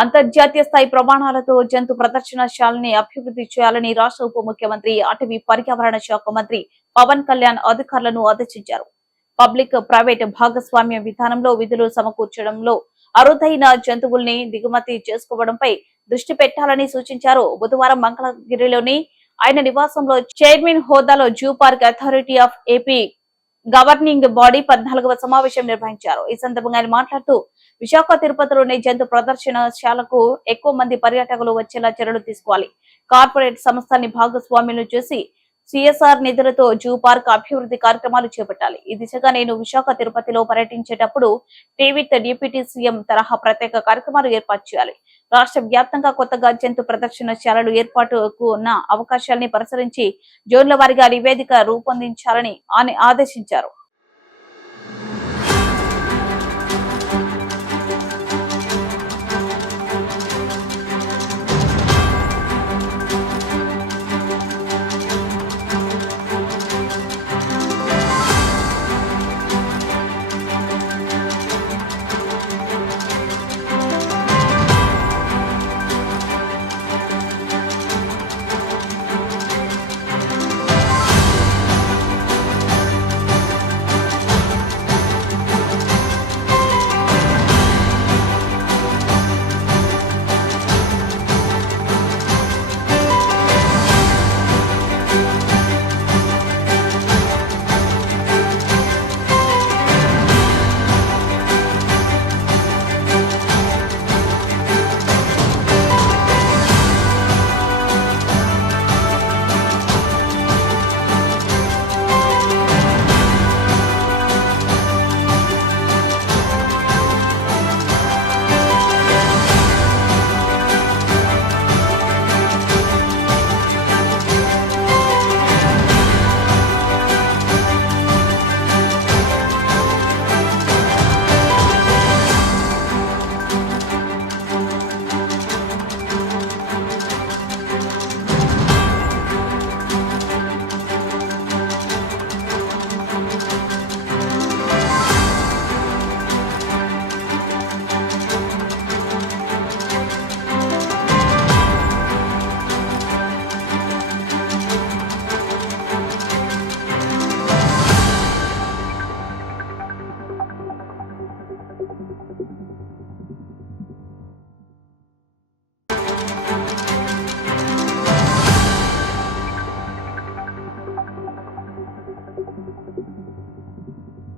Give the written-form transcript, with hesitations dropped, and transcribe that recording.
అంతర్జాతీయ స్థాయి ప్రమాణాలతో జంతు ప్రదర్శనశాలని అభివృద్ధి చేయాలని రాష్ట్ర ఉప ముఖ్యమంత్రి అటవీ పర్యావరణ శాఖ మంత్రి పవన్ కళ్యాణ్ అధికారులను ఆదేశించారు. పబ్లిక్ ప్రైవేట్ భాగస్వామ్య విధానంలో విధులు సమకూర్చడంలో అరుదైన జంతువుల్ని దిగుమతి చేసుకోవడంపై దృష్టి పెట్టాలని సూచించారు. బుధవారం మంగళగిరిలోని ఆయన నివాసంలో చైర్మన్ హోదాలో zoo park authority of AP governing body 14వ సమావేశం నిర్వహించారు. ఈ సందర్భంగా ఆయన మాట్లాడుతూ విశాఖ తిరుపతిలోని జంతు ప్రదర్శనశాలకు ఎక్కువ మంది పర్యాటకులు వచ్చేలా చర్యలు తీసుకోవాలి. కార్పొరేట్ సంస్థల్ని భాగస్వామ్యులు చేసి సిఎస్ఆర్ నిధులతో జూ పార్క్ అభివృద్ధి కార్యక్రమాలు చేపట్టాలి. ఈ దిశగా నేను విశాఖ తిరుపతిలో పర్యటించేటప్పుడు టీవీత్ డిప్యూటీ సీఎం తరహా ప్రత్యేక కార్యక్రమాలు ఏర్పాటు చేయాలి. రాష్ట్ర వ్యాప్తంగా కొత్తగా జంతు ప్రదర్శనశాలలు ఏర్పాటుకు ఉన్న అవకాశాలని పరిశీలించి జోన్ల వారీగా నివేదిక రూపొందించాలని ఆదేశించారు.